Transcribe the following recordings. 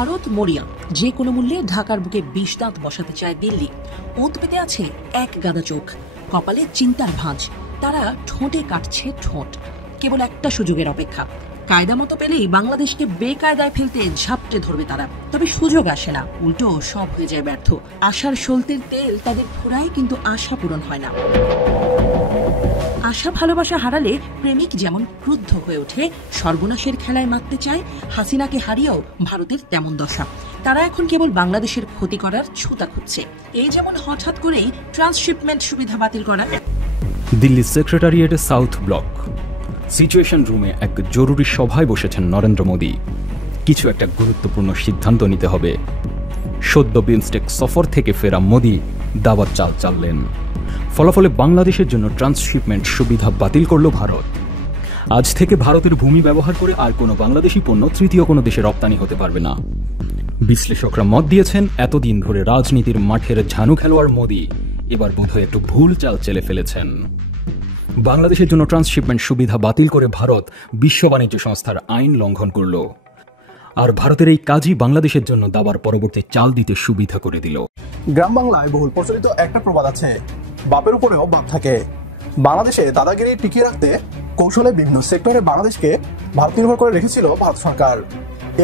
ভারত মরিয়া, যে কোনো মূল্যে ঢাকার বুকে বিষ দাঁত বসাতে চায় দিল্লি। ওঁত পেতে আছে এক গাদা চোখ, কপালে চিন্তার ভাঁজ। তারা ঠোঁটে কাটছে ঠোঁট, কেবল একটা সুযোগের অপেক্ষা। কায়দা মতো পেলেই বাংলাদেশকে বেকায়দায় ফেলতে ঝাপটে ধরবে তারা। তবে সুযোগ আসে না, উল্টো সব হয়ে যায় ব্যর্থ। আশার সলতের তেল তাদের ফোড়ায়, কিন্তু আশা পূরণ হয় না। আশা ভালোবাসা হারালে প্রেমিক যেমন ক্রুদ্ধ হয়ে ওঠে, সর্বনাশের খেলায় মারতে চায়, হাসিনাকে হারিয়েও ভারতের তেমন দশা। তারা এখন কেবল বাংলাদেশের ক্ষতি করার ছুতা খুঁজছে। এই যেমন হঠাৎ করেই ট্রান্সশিপমেন্ট সুবিধা বাতিল করা। দিল্লি সেক্রেটারিয়েটের সাউথ ব্লক সিচুয়েশন রুমে এক জরুরি সভায় বসেছেন নরেন্দ্র মোদী। কিছু একটা গুরুত্বপূর্ণ সিদ্ধান্ত নিতে হবে। সদ্য বিমস্টেক সফর থেকে ফেরা মোদী দাওয়াত চাল চাললেন। ফলাফলে বাংলাদেশের জন্য ট্রান্সশিপমেন্ট সুবিধা বাতিল করল ভারত। আজ থেকে ভারতের ভূমি ব্যবহার করে আর কোনো বাংলাদেশি পণ্য তৃতীয় কোনো দেশে রপ্তানি হতে পারবে না। বিশ্লেষকরা মত দিয়েছেন, এতদিন ধরে রাজনীতির মাঠের ঝানু খেলোয়াড় মোদী এবার বোধহয় একটু ভুল চাল চেলে ফেলেছেন। বাংলাদেশের জন্য ট্রান্সশিপমেন্ট সুবিধা বাতিল করে ভারত বিশ্ব বাণিজ্য সংস্থার আইন লঙ্ঘন করল। আর ভারতের এই কাজই বাংলাদেশের জন্য দাবার পরবর্তী চাল দিতে সুবিধা করে দিল। গ্রাম বাংলায় বহুল প্রচলিত একটা প্রবাদ আছে, বাপের উপরেও বাপ থাকে। বাংলাদেশে দাদাগিরি টিকিয়ে রাখতে কৌশলে বিভিন্ন সেক্টরে বাংলাদেশকে ভারত নির্ভর করে রেখেছিল ভারত সরকার।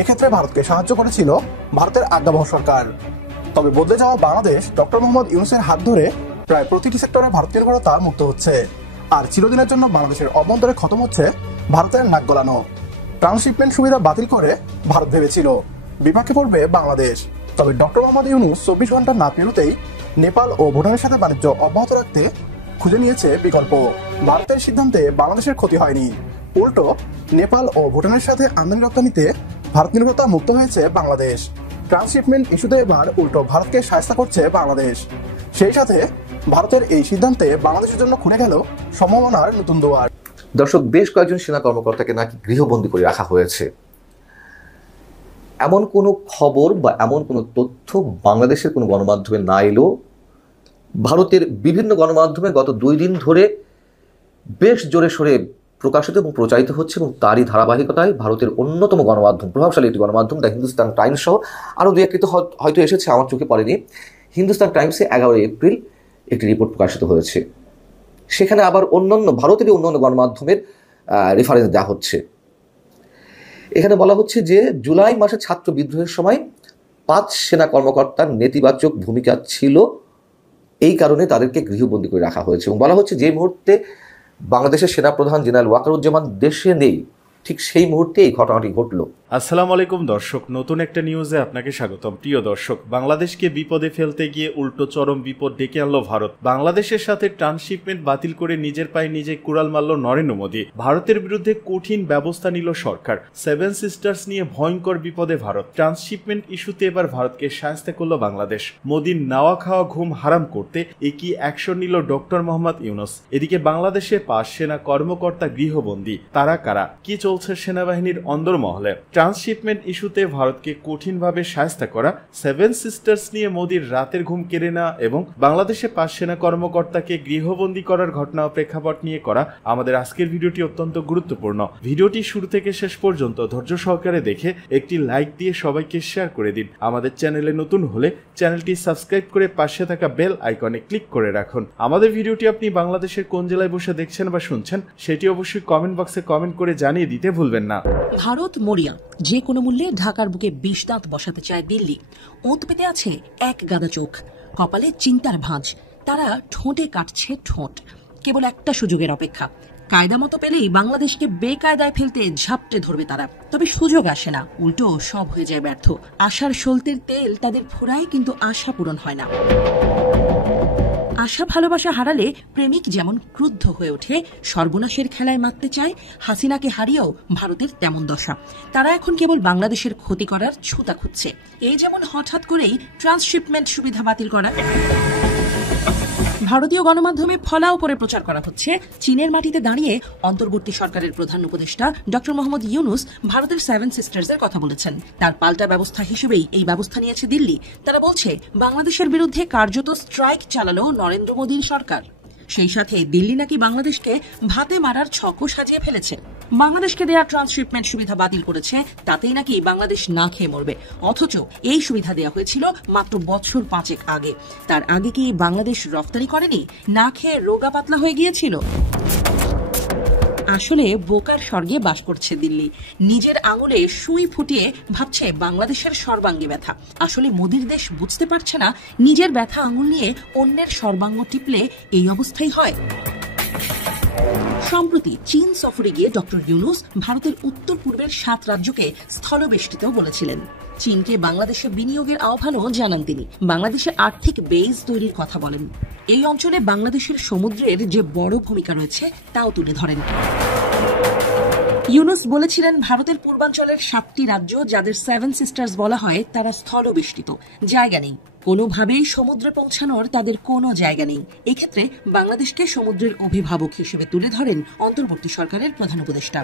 এক্ষেত্রে ভারতকে সাহায্য করেছিল ভারতের আজ্ঞাবহ সরকার। তবে বদলে যাওয়া বাংলাদেশ ডক্টর মোহাম্মদ ইউনূসের হাত ধরে প্রায় প্রতিটি সেক্টরে ভারত নির্ভরতা মুক্ত হচ্ছে। আর চিরদিনের জন্য বাংলাদেশের অভ্যন্তরে খতম হচ্ছে ভারতের নাক গলানো। ট্রান্সশিপমেন্ট সুবিধা বাতিল করে ভারত ভেবেছিল বিপাকে পড়বে বাংলাদেশ। তবে ডক্টর মোহাম্মদ ইউনূস 24 ঘন্টা না পেরোতেই নেপাল ও ভুটানের সাথে বাণিজ্য অব্যাহত রাখতে খুঁজে নিয়েছে বিকল্প। ভারতের সিদ্ধান্তে বাংলাদেশের ক্ষতি হয়নি, উল্টো নেপাল ও ভুটানের সাথে আমদানি রপ্তানিতে ভারত নির্ভরতা মুক্ত হয়েছে বাংলাদেশ। ট্রান্সশিপমেন্ট ইস্যুতে এবার উল্টো ভারতকে সাহায্য করছে বাংলাদেশ। সেই সাথে ভারতের এই সিদ্ধান্তে বাংলাদেশের জন্য খুলে গেল সম্ভাবনার নতুন দুয়ার। দর্শক, বেশ কয়েকজন সেনা কর্মকর্তাকে নাকি গৃহবন্দী করে রাখা হয়েছে, এমন কোনো খবর বা এমন কোনো তথ্য বাংলাদেশের কোনো গণমাধ্যমে না এলেও ভারতের বিভিন্ন গণমাধ্যমে গত 2 দিন ধরে বেশ জোরে সোরে প্রকাশিত এবং প্রচারিত হচ্ছে। এবং তারই ধারাবাহিকতায় ভারতের অন্যতম গণমাধ্যম, প্রভাবশালী একটি গণমাধ্যম দ্য হিন্দুস্তান টাইমস সহ আরও 2-1টি তো হয়তো এসেছে, আমার চোখে পড়েনি। হিন্দুস্তান টাইমসে 11 এপ্রিল একটি রিপোর্ট প্রকাশিত হয়েছে। সেখানে আবার ভারতেরই অন্যান্য গণমাধ্যমের রেফারেন্স দেওয়া হচ্ছে। এখানে বলা হচ্ছে যে জুলাই মাসে ছাত্র বিদ্রোহের সময় 5 সেনা কর্মকর্তার নেতিবাচক ভূমিকা ছিল, এই কারণে তাদেরকে গৃহবন্দী করে রাখা হয়েছে। এবং বলা হচ্ছে যে মুহূর্তে বাংলাদেশের সেনাপ্রধান জেনারেল ওয়াকারুজ্জামান দেশে নেই, ঠিক সেই মুহূর্তে এই ঘটনাটি ঘটল। আসসালামু আলাইকুম দর্শক, নতুন একটা নিউজে আপনাকে স্বাগতম। প্রিয় দর্শক, বাংলাদেশকে বিপদে ফেলতে গিয়ে উল্টো চরম বিপদ ডেকে আনলো ভারত। বাংলাদেশের সাথে ট্রান্সশিপমেন্ট বাতিল করে নিজের পায়ে নিজে কুড়াল মারল নরেন্দ্র মোদী। ভারতের বিরুদ্ধে কঠিন ব্যবস্থা নিল সরকার। 7 সিস্টার্স নিয়ে ভয়ঙ্কর বিপদে ভারত। ট্রান্সশিপমেন্ট ইস্যুতে এবার ভারতকে সাহায্য করলো বাংলাদেশ। মোদীর নাওয়া খাওয়া ঘুম হারাম করতে একই অ্যাকশন নিল ডক্টর মোহাম্মদ ইউনূস। এদিকে বাংলাদেশে 5 সেনা কর্মকর্তা গৃহবন্দী। তারা কারা, কি চলছে সেনাবাহিনীর অন্দরমহলে? ট্রান্সশিপমেন্ট ইস্যুতে ভারতকে কঠিনভাবে সাহায্য করা, 7 সিস্টার্স নিয়ে মোদীর রাতের ঘুম কেড়ে নেওয়া এবং বাংলাদেশে 5 সেনা কর্মকর্তাকে গৃহবন্দী করার ঘটনা ও প্রেক্ষাপট নিয়ে করা আমাদের আজকের ভিডিওটি অত্যন্ত গুরুত্বপূর্ণ। ভিডিওটি শুরু থেকে শেষ পর্যন্ত ধৈর্য সহকারে দেখে একটি লাইক দিয়ে সবাইকে শেয়ার করে দিন। আমাদের চ্যানেলে নতুন হলে চ্যানেলটি সাবস্ক্রাইব করে পাশে থাকা বেল আইকনে ক্লিক করে রাখুন। আমাদের ভিডিওটি আপনি বাংলাদেশের কোন জেলায় বসে দেখছেন বা শুনছেন সেটি অবশ্যই কমেন্ট বক্সে কমেন্ট করে জানিয়ে দিতে ভুলবেন না। ভারত মরিয়া, যে কোনো মূল্যে ঢাকার বুকে বিষ দাঁত বসাতে চায় দিল্লি। ওঁত পেতে আছে এক গাদা চোখ, কপালে চিন্তার ভাঁজ। তারা ঠোঁটে কাটছে ঠোঁট, কেবল একটা সুযোগের অপেক্ষা। কায়দা মতো পেলেই বাংলাদেশকে বেকায়দায় ফেলতে ঝাপটে ধরবে তারা। তবে সুযোগ আসে না, উল্টো সব হয়ে যায় ব্যর্থ। আশার সলতের তেল তাদের ফোড়ায়, কিন্তু আশা পূরণ হয় না। আশা ভালোবাসা হারালে প্রেমিক যেমন ক্রুদ্ধ হয়ে ওঠে, সর্বনাশের খেলায় মারতে চায়, হাসিনাকে হারিয়েও ভারতের তেমন দশা। তারা এখন কেবল বাংলাদেশের ক্ষতি করার ছুতা খুঁজছে। এই যেমন হঠাৎ করেই ট্রান্সশিপমেন্ট সুবিধা বাতিল করা। ভারতীয় গণমাধ্যমে ফলাও করে প্রচার করা হচ্ছে, চীনের মাটিতে দাঁড়িয়ে অন্তর্বর্তী সরকারের প্রধান উপদেষ্টা ডক্টর মোহাম্মদ ইউনূস ভারতের 7 সিস্টার্সের কথা বলেছেন। তার পাল্টা ব্যবস্থা হিসেবেই এই ব্যবস্থা নিয়েছে দিল্লি। তারা বলছে বাংলাদেশের বিরুদ্ধে কার্যত স্ট্রাইক চালালো নরেন্দ্র মোদীর সরকার। সেই সাথে দিল্লি নাকি বাংলাদেশকে ভাতে মারার ছকও সাজিয়ে ফেলেছে। বাংলাদেশকে দেয়া ট্রান্সশিপমেন্ট সুবিধা বাতিল করেছে, তাতেই নাকি বাংলাদেশ না খেয়ে মরবে। অথচ এই সুবিধা দেওয়া হয়েছিল মাত্র বছর 5 আগে। তার আগে কি বাংলাদেশ রফতানি করেনি, না খেয়ে রোগা পাতলা হয়ে গিয়েছিল? আসলে বোকার স্বর্গে বাস করছে দিল্লি। নিজের আঙুলে সুই ফুটিয়ে ভাবছে বাংলাদেশের সর্বাঙ্গে ব্যথা। আসলে মোদির দেশ বুঝতে পারছে না নিজের ব্যথা আঙুল নিয়ে অন্যের সর্বাঙ্গ টিপলে এই অবস্থাই হয়। সম্প্রতি চীন সফরে গিয়ে ডক্টর ইউনূস ভারতের উত্তর পূর্বের 7 রাজ্যকে স্থলবেষ্টিতও বলেছিলেন। চীনকে বাংলাদেশে বিনিয়োগের আহ্বানও জানান তিনি। বাংলাদেশে আর্থিক বেস তৈরির কথা বলেন। এই অঞ্চলে বাংলাদেশের সমুদ্রের যে বড় ভূমিকা রয়েছে তাও তুলে ধরেন। ইউনূস বলেছিলেন, ভারতের পূর্বাঞ্চলের 7টি রাজ্য, যাদের 7 সিস্টার্স বলা হয়, তারা স্থলবেষ্টিত, জায়গা নেই, কোনোভাবেই সমুদ্রে পৌঁছানোর তাদের কোনো জায়গা নেই। এক্ষেত্রে বাংলাদেশকে সমুদ্রের অভিভাবক হিসেবে তুলে ধরেন অন্তর্বর্তী সরকারের প্রধান উপদেষ্টা।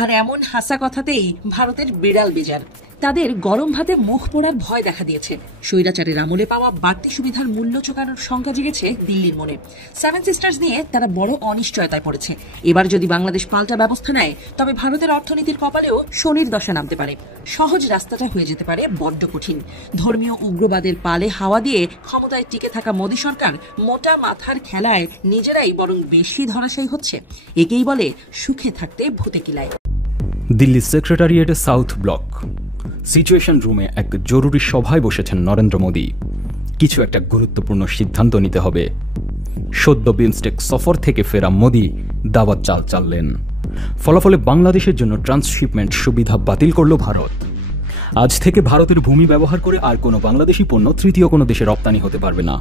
আর এমন হাসা কথাতেই ভারতের বিড়াল বেজার। তাদের গরম ভাতে মুখ পোড়ার ভয় দেখা দিয়েছে। স্বৈরাচারের আমলে পাওয়া বাড়তি সুবিধার মূল্য চোকানোর শঙ্কা জেগেছে দিল্লির মনে। 7 সিস্টার্স নিয়ে তারা বড় অনিশ্চয়তায় পড়েছে। এবার যদি বাংলাদেশ পাল্টা ব্যবস্থা নেয়, তবে ভারতের অর্থনীতির কপালেও শনির দশা নামতে পারে। সহজ রাস্তাটা হয়ে যেতে পারে বড্ড কঠিন। ধর্মীয় উগ্রবাদের পালে হাওয়া দিয়ে ক্ষমতায় টিকে থাকা মোদী সরকার মোটা মাথার খেলায় নিজেরাই বরং বেশি ধরাশায়ী হচ্ছে। একেই বলে সুখে থাকতে ভূতে কিলায়। দিল্লির সেক্রেটারিয়েটে সাউথ ব্লক সিচুয়েশন রুমে এক জরুরি সভায় বসেছেন নরেন্দ্র মোদী। কিছু একটা গুরুত্বপূর্ণ সিদ্ধান্ত নিতে হবে। সদ্য বিমস্টেক সফর থেকে ফেরা মোদী দাওয়াত চাল চাললেন। ফলাফলে বাংলাদেশের জন্য ট্রান্সশিপমেন্ট সুবিধা বাতিল করল ভারত। আজ থেকে ভারতের ভূমি ব্যবহার করে আর কোনো বাংলাদেশি পণ্য তৃতীয় কোনো দেশে রপ্তানি হতে পারবে না।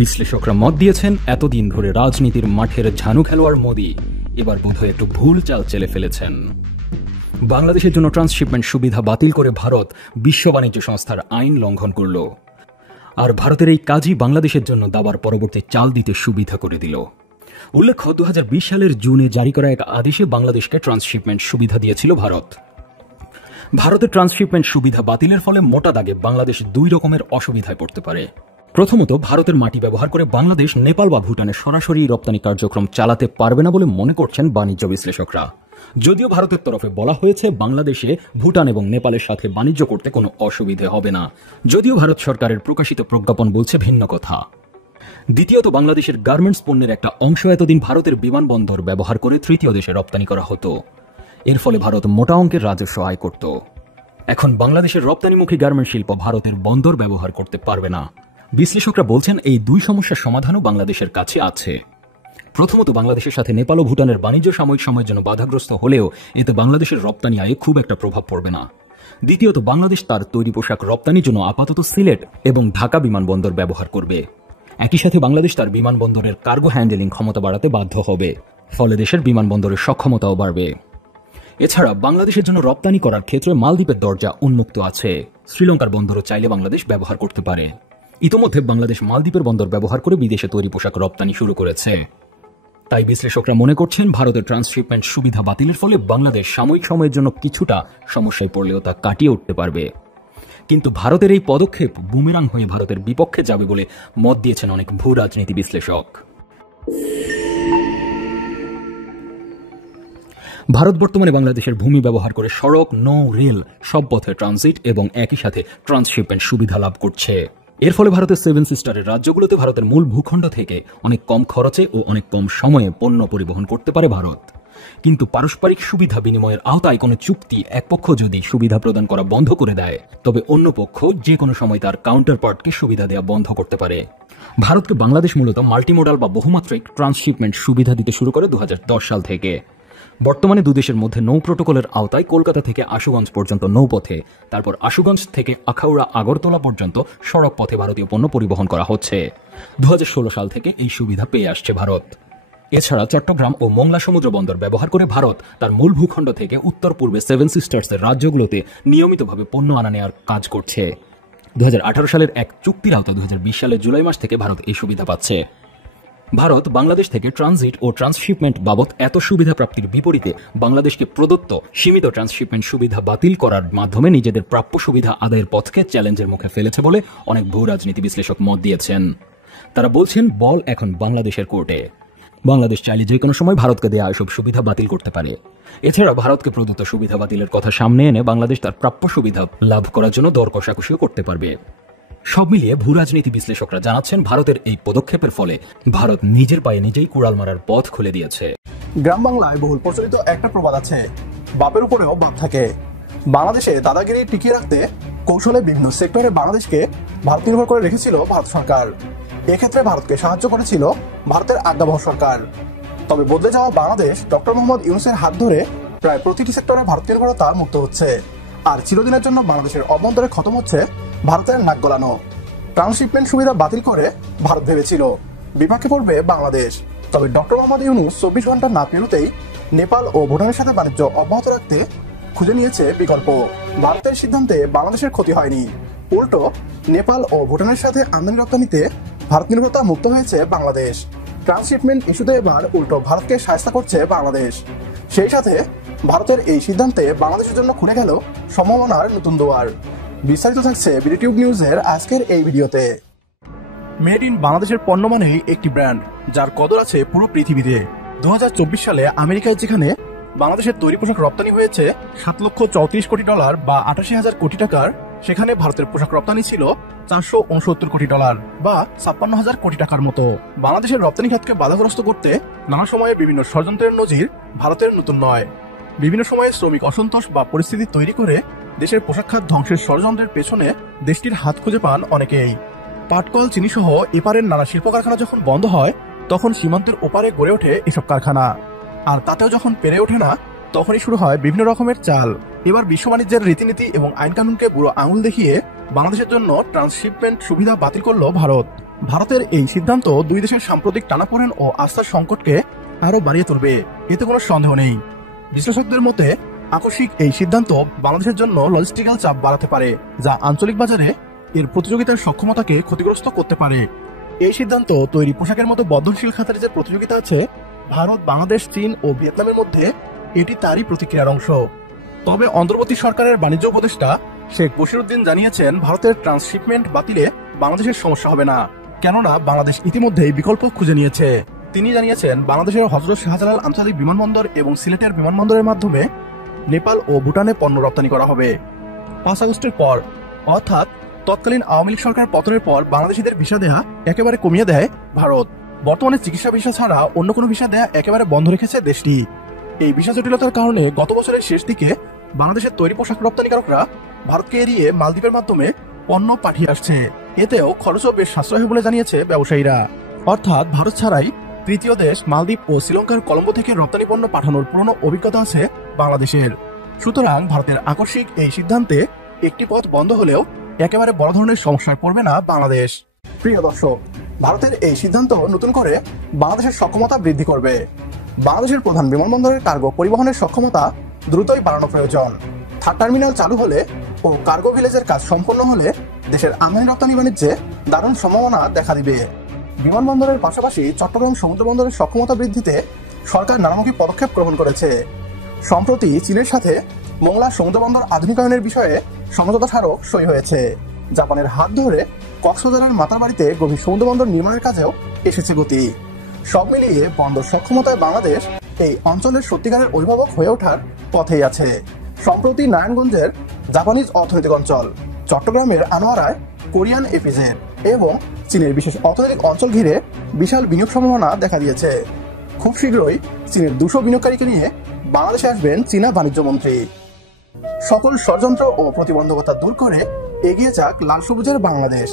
বিশ্লেষকরা মত দিয়েছেন, এতদিন ধরে রাজনীতির মাঠের ঝানু খেলোয়াড় মোদী এবার বোধহয় একটু ভুল চাল চেলে ফেলেছেন। বাংলাদেশের জন্য ট্রান্সশিপমেন্ট সুবিধা বাতিল করে ভারত বিশ্ব বাণিজ্য সংস্থার আইন লঙ্ঘন করল। আর ভারতের এই কাজই বাংলাদেশের জন্য দাবার পরবর্তী চাল দিতে সুবিধা করে দিল। উল্লেখ্য, 2020 সালের জুনে জারি করা এক আদেশে বাংলাদেশকে ট্রান্সশিপমেন্ট সুবিধা দিয়েছিল ভারত। ভারতের ট্রান্সশিপমেন্ট সুবিধা বাতিলের ফলে মোটা দাগে বাংলাদেশ 2 রকমের অসুবিধায় পড়তে পারে। প্রথমত, ভারতের মাটি ব্যবহার করে বাংলাদেশ নেপাল বা ভুটানে সরাসরি রপ্তানি কার্যক্রম চালাতে পারবে না বলে মনে করছেন বাণিজ্য বিশ্লেষকরা। যদিও ভারতের তরফে বলা হয়েছে বাংলাদেশে ভুটান এবং নেপালের সাথে বাণিজ্য করতে কোনো অসুবিধে হবে না, যদিও ভারত সরকারের প্রকাশিত প্রজ্ঞাপন বলছে ভিন্ন কথা। দ্বিতীয়ত, বাংলাদেশের গার্মেন্টস পণ্যের একটা অংশ এতদিন ভারতের বিমানবন্দর ব্যবহার করে তৃতীয় দেশে রপ্তানি করা হতো। এর ফলে ভারত মোটা অঙ্কের রাজস্ব আয় করত। এখন বাংলাদেশের রপ্তানিমুখী গার্মেন্টস শিল্প ভারতের বন্দর ব্যবহার করতে পারবে না। বিশ্লেষকরা বলছেন, এই 2 সমস্যার সমাধানও বাংলাদেশের কাছে আছে। প্রথমত, বাংলাদেশের সাথে নেপাল ও ভুটানের বাণিজ্য সাময়িক সময়ের জন্য বাধাগ্রস্ত হলেও এতে বাংলাদেশের রপ্তানি আয়ে খুব একটা প্রভাব পড়বে না। দ্বিতীয়ত, বাংলাদেশ তার তৈরি পোশাক রপ্তানির জন্য আপাতত সিলেট এবং ঢাকা বিমানবন্দর ব্যবহার করবে। একই সাথে বাংলাদেশ তার বিমানবন্দরের কার্গো হ্যান্ডেলিং ক্ষমতা বাড়াতে বাধ্য হবে। ফলে দেশের বিমানবন্দরের সক্ষমতাও বাড়বে। এছাড়া বাংলাদেশের জন্য রপ্তানি করার ক্ষেত্রে মালদ্বীপের দরজা উন্মুক্ত আছে। শ্রীলঙ্কার বন্দরও চাইলে বাংলাদেশ ব্যবহার করতে পারে। ইতোমধ্যে বাংলাদেশ মালদ্বীপের বন্দর ব্যবহার করে বিদেশে তৈরি পোশাক রপ্তানি শুরু করেছে। তাই বিশ্লেষকরা মনে করছেন, ভারতের ট্রান্সশিপমেন্ট সুবিধা বাতিলের ফলে বাংলাদেশ সাময়িক সময়ের জন্য কিছুটা সমস্যায় পড়লেও তা কাটিয়ে উঠতে পারবে। কিন্তু ভারতের এই পদক্ষেপ বুমেরাং হয়ে ভারতের বিপক্ষে যাবে বলে মত দিয়েছেন অনেক ভূ রাজনীতি বিশ্লেষক। ভারত বর্তমানে বাংলাদেশের ভূমি ব্যবহার করে সড়ক, নৌ, রেল সব পথে ট্রানজিট এবং একই সাথে ট্রান্সশিপমেন্ট সুবিধা লাভ করছে। এর ফলে ভারতের 7 সিস্টারের রাজ্যগুলোতে ভারতের মূল ভূখণ্ড থেকে অনেক কম খরচে ও অনেক কম সময়ে পণ্য পরিবহন করতে পারে ভারত। কিন্তু পারস্পরিক সুবিধা বিনিময়ের আওতায় কোনো চুক্তি এক পক্ষ যদি সুবিধা প্রদান করা বন্ধ করে দেয়, তবে অন্য পক্ষ যে কোনো সময় তার কাউন্টার পার্টকে সুবিধা দেওয়া বন্ধ করতে পারে। ভারতকে বাংলাদেশ মূলত মাল্টিমোডাল বা বহুমাত্রিক ট্রান্সশিপমেন্ট সুবিধা দিতে শুরু করে 2010 সাল থেকে। বর্তমানে 2 দেশের মধ্যে নৌ প্রোটোকলের আওতায় কলকাতা থেকে আশুগঞ্জ পর্যন্ত নৌপথে, তারপর আশুগঞ্জ থেকে আখাউড়া আগরতলা পর্যন্ত সড়ক পথে ভারতীয় পণ্য পরিবহন করা হচ্ছে। 2016 সাল থেকে এই সুবিধা পেয়ে আসছে ভারত। এছাড়া চট্টগ্রাম ও মোংলা সমুদ্র বন্দর ব্যবহার করে ভারত তার মূল ভূখণ্ড থেকে উত্তর পূর্বে 7 সিস্টার্সের রাজ্যগুলোতে নিয়মিতভাবে পণ্য আনা নেওয়ার কাজ করছে। 2018 সালের এক চুক্তির আওতায় 2020 সালের জুলাই মাস থেকে ভারত এই সুবিধা পাচ্ছে। ভারত বাংলাদেশ থেকে ট্রানজিট ও ট্রান্সশিপমেন্ট বাবদ এত সুবিধা প্রাপ্তির বিপরীতে বাংলাদেশকে প্রদত্ত সীমিত ট্রান্সশিপমেন্ট সুবিধা বাতিল করার মাধ্যমে নিজেদের প্রাপ্য সুবিধা আদায়ের পথকে চ্যালেঞ্জের মুখে ফেলেছে বলে অনেক ভূ রাজনীতি বিশ্লেষক মত দিয়েছেন। তারা বলছেন, বল এখন বাংলাদেশের কোর্টে। বাংলাদেশ চাইলে যে কোনো সময় ভারতকে দেওয়া এসব সুবিধা বাতিল করতে পারে। এছাড়া ভারতকে প্রদত্ত সুবিধা বাতিলের কথা সামনে এনে বাংলাদেশ তার প্রাপ্য সুবিধা লাভ করার জন্য দর কষাকষিও করতে পারবে। সব মিলিয়ে ভূরাজনীতি বিশ্লেষকরা জানাচ্ছেন, ভারতের এই পদক্ষেপের ফলে ভারত নিজের পায়ে নিজেই কুড়াল মারার পথ খুলে দিয়েছে। গ্রাম বাংলায় বহুল প্রচলিত একটা প্রবাদ আছে, বাপের উপরেও বাপ থাকে। বাংলাদেশে দাদাগিরি টিকিয়ে রাখতে কৌশলে বিভিন্ন সেক্টরে বাংলাদেশকে ভারত নির্ভর করে রেখেছিল ভারত সরকার। এক্ষেত্রে ভারতকে সাহায্য করেছিল ভারতের আজ্ঞাবহ সরকার। তবে বদলে যাওয়া বাংলাদেশ ডক্টর মোহাম্মদ ইউনূসের হাত ধরে প্রায় প্রতিটি সেক্টরে ভারত নির্ভরতা মুক্ত হচ্ছে। আর চিরদিনের জন্য বাংলাদেশের অভ্যন্তরে খতম হচ্ছে ভারতের নাক গলানো। ট্রান্সশিপমেন্ট সুবিধা বাতিল করে ভারত ভেবেছিল বিপাকে পড়বে বাংলাদেশ। তবে ডক্টর মোহাম্মদ ইউনূস 24 ঘন্টা না পেরোতেই নেপাল ও ভুটানের সাথে বাণিজ্য অব্যাহত রাখতে খুঁজে নিয়েছে বিকল্প। ভারতের সিদ্ধান্তে বাংলাদেশের ক্ষতি হয়নি, উল্টো নেপাল ও ভুটানের সাথে আমদানি রপ্তানিতে ভারত নির্ভরতা মুক্ত হয়েছে বাংলাদেশ। ট্রান্সশিপমেন্ট ইস্যুতে এবার উল্টো ভারতকে সাহায্য করছে বাংলাদেশ। সেই সাথে ভারতের এই সিদ্ধান্তে বাংলাদেশের জন্য খুলে গেল সম্ভাবনার নতুন দুয়ার। বিস্তারিত থাকছে বিডিটিউব নিউজের আজকের এই ভিডিওতে। মেড ইন বাংলাদেশের পণ্য মানেই একটি ব্র্যান্ড, যার কদর আছে পুরো পৃথিবীতে। 2024 সালে আমেরিকায় যেখানে বাংলাদেশের তৈরি পোশাক রপ্তানি হয়েছে $7,34,00,000 বা 88,000 কোটি টাকার, সেখানে ভারতের পোশাক রপ্তানি ছিল $469 কোটি বা 56,000 কোটি টাকার মতো। বাংলাদেশের রপ্তানি খাতকে বাধাগ্রস্ত করতে নানা সময়ে বিভিন্ন ষড়যন্ত্রের নজির ভারতের নতুন নয়। বিভিন্ন সময়ে শ্রমিক অসন্তোষ বা পরিস্থিতি তৈরি করে দেশের পোশাক খাত ধ্বংসের ষড়যন্ত্রের পেছনে দেশটির হাত খুঁজে পান অনেকেই। পাটকল, চিনি সহ এপারের নানা শিল্প কারখানা যখন বন্ধ হয়, তখন সীমান্তের ওপারে গড়ে ওঠে এসব কারখানা। আর তাতেও যখন পেরে ওঠে না, তখনই শুরু হয় বিভিন্ন রকমের চাল। এবার বিশ্ব বাণিজ্যের রীতিনীতি এবং আইন কানুনকে বুড়ো আঙুল দেখিয়ে বাংলাদেশের জন্য ট্রান্সশিপমেন্ট সুবিধা বাতিল করল ভারত। ভারতের এই সিদ্ধান্ত দুই দেশের সাম্প্রতিক টানাপোড়েন ও আস্থার সংকটকে আরো বাড়িয়ে তুলবে, এতে কোনো সন্দেহ নেই। বিশ্লেষকদের মতে আকস্মিক এই সিদ্ধান্ত বাংলাদেশের জন্য লজিস্টিক্যাল চাপ বাড়াতে পারে, যা আঞ্চলিক বাজারে এর প্রতিযোগিতার সক্ষমতাকে ক্ষতিগ্রস্ত করতে পারে। এই সিদ্ধান্ত তৈরি পোশাকের মতো বর্ধনশীল খাতের যে প্রতিযোগিতা আছে ভারত, বাংলাদেশ, চীন ও ভিয়েতনামের মধ্যে, এটি তারই প্রতিক্রিয়ার অংশ। তবে অন্তর্বর্তী সরকারের বাণিজ্য উপদেষ্টা শেখ বশিরউদ্দিন জানিয়েছেন, ভারতের ট্রান্সশিপমেন্ট বাতিলে বাংলাদেশের সমস্যা হবে না, কেননা বাংলাদেশ ইতিমধ্যেই বিকল্প খুঁজে নিয়েছে। তিনি জানিয়েছেন, বাংলাদেশের হযরত শাহজালাল আঞ্চলিক বিমানবন্দর এবং সিলেটের বিমানবন্দরের মাধ্যমে নেপাল ও ভুটানে পণ্য রপ্তানি করা হবে। 5 আগস্টের পর, অর্থাৎ তৎকালীন আওয়ামী লীগ সরকার পতনের পর, বাংলাদেশিদের ভিসা দেয়া একেবারে কমিয়ে দেয় ভারত। বর্তমানে চিকিৎসা ভিসা ছাড়া অন্য কোনো ভিসা দেয়া একেবারে বন্ধ রেখেছে দেশটি। এই ভিসা জটিলতার কারণে গত বছরের শেষ দিকে বাংলাদেশের তৈরি পোশাক রপ্তানিকারকরা ভারতকে এড়িয়ে মালদ্বীপের মাধ্যমে পণ্য পাঠিয়ে আসছে। এতেও খরচও বেশ সাশ্রয় বলে জানিয়েছে ব্যবসায়ীরা। অর্থাৎ ভারত ছাড়াই তৃতীয় দেশ মালদ্বীপ ও শ্রীলঙ্কার কলম্বো থেকে রপ্তানি পণ্য পাঠানোর পুরনো অভিজ্ঞতা আছে বাংলাদেশের। সুতরাং ভারতের আকস্মিক এই সিদ্ধান্তে একটি পথ বন্ধ হলেও একেবারে বড় ধরনের সমস্যায় পড়বে না বাংলাদেশ। প্রিয় দর্শক, ভারতের এই সিদ্ধান্ত নতুন করে বাংলাদেশের সক্ষমতা বৃদ্ধি করবে। বাংলাদেশের প্রধান বিমানবন্দরের কার্গো পরিবহনের সক্ষমতা দ্রুতই বাড়ানো প্রয়োজন। 3rd টার্মিনাল চালু হলে ও কার্গো ভিলেজের কাজ সম্পন্ন হলে দেশের আমদানি রপ্তানি বাণিজ্যে দারুণ সম্ভাবনা দেখা দিবে। বিমানবন্দরের পাশাপাশি চট্টগ্রাম সমুদ্র বন্দরের সক্ষমতা বৃদ্ধিতে সরকার নানামুখী পদক্ষেপ গ্রহণ করেছে। সম্প্রতি চীনের সাথে মোংলা সমুদ্র বন্দর আধুনিকায়নের বিষয়ে সমঝোতা স্মারক সই হয়েছে। জাপানের হাত ধরে কক্সবাজারের মাতারবাড়িতে গভীর সমুদ্র বন্দর নির্মাণের কাজেও এসেছে গতি। সব মিলিয়ে বন্দর সক্ষমতায় বাংলাদেশ এই অঞ্চলের সত্যিকারের অভিভাবক হয়ে ওঠার পথেই আছে। সম্প্রতি নারায়ণগঞ্জের জাপানিজ অর্থনৈতিক অঞ্চল, চট্টগ্রামের আনোয়ারায় কোরিয়ান এপিজেড এবং চীনের বিশেষ অর্থনৈতিক অঞ্চল ঘিরে বিশাল বিনিয়োগ সম্ভাবনা দেখা দিয়েছে। খুব শীঘ্রই চীনের 200 বিনিয়োগকারীকে নিয়ে বাংলাদেশে আসবেন চীনা বাণিজ্য মন্ত্রী। সকল ষড়যন্ত্র ও প্রতিবন্ধকতা দূর করে এগিয়ে যাক লাল সবুজের বাংলাদেশ।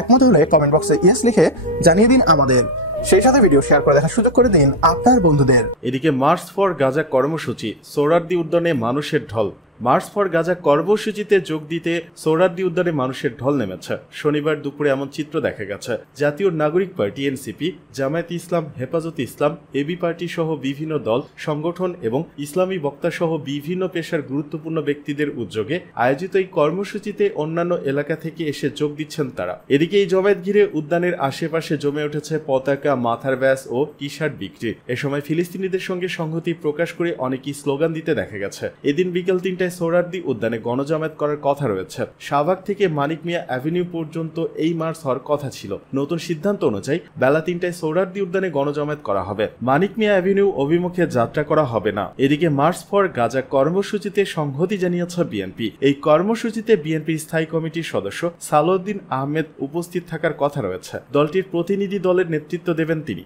একমত হলে কমেন্ট বক্সে ইয়েস লিখে জানিয়ে দিন আমাদের। সেই সাথে ভিডিও শেয়ার করে দেখার সুযোগ করে দিন আপনার বন্ধুদের। এদিকে মার্চ ফর গাজা কর্মসূচি, সোহরাওয়ার্দী উদ্যানে মানুষের ঢল। মার্চ ফর গাজা কর্মসূচিতে যোগ দিতে সোহরাওয়ার্দী উদ্যানে মানুষের ঢল নেমেছে। শনিবার দুপুরে এমন চিত্র দেখা গেছে। জাতীয় নাগরিক পার্টি এনসিপি, জামায়াতে ইসলাম, হেফাজতে ইসলাম, এবি পার্টি সহ বিভিন্ন দল, সংগঠন এবং ইসলামী বক্তা সহ বিভিন্ন পেশার গুরুত্বপূর্ণ ব্যক্তিদের উদ্যোগে আয়োজিত এই কর্মসূচিতে অন্যান্য এলাকা থেকে এসে যোগ দিচ্ছেন তারা। এদিকে এই জমায়েত ঘিরে উদ্যানের আশেপাশে জমে উঠেছে পতাকা, মাথার ব্যাস ও টি শার্ট বিক্রি। এ সময় ফিলিস্তিনিদের সঙ্গে সংহতি প্রকাশ করে অনেকেই স্লোগান দিতে দেখা গেছে। এদিন বিকেল 3টায় তিনটায় সোহরাওয়ার্দী উদ্যানে গণজামায়াত করার কথা রয়েছে। শাহবাগ থেকে মানিক মিয়া অ্যাভিনিউ পর্যন্ত এই মার্চ হওয়ার কথা ছিল। নতুন সিদ্ধান্ত অনুযায়ী বেলা 3টায় সোহরাওয়ার্দী উদ্যানে গণজামায়াত করা হবে। মানিক মিয়া অ্যাভিনিউ অভিমুখে যাত্রা করা হবে না। এদিকে মার্চ ফর গাজা কর্মসূচিতে সংহতি জানিয়েছে বিএনপি। এই কর্মসূচিতে বিএনপির স্থায়ী কমিটির সদস্য সালাউদ্দিন আহমেদ উপস্থিত থাকার কথা রয়েছে। দলটির প্রতিনিধি দলের নেতৃত্ব দেবেন তিনি।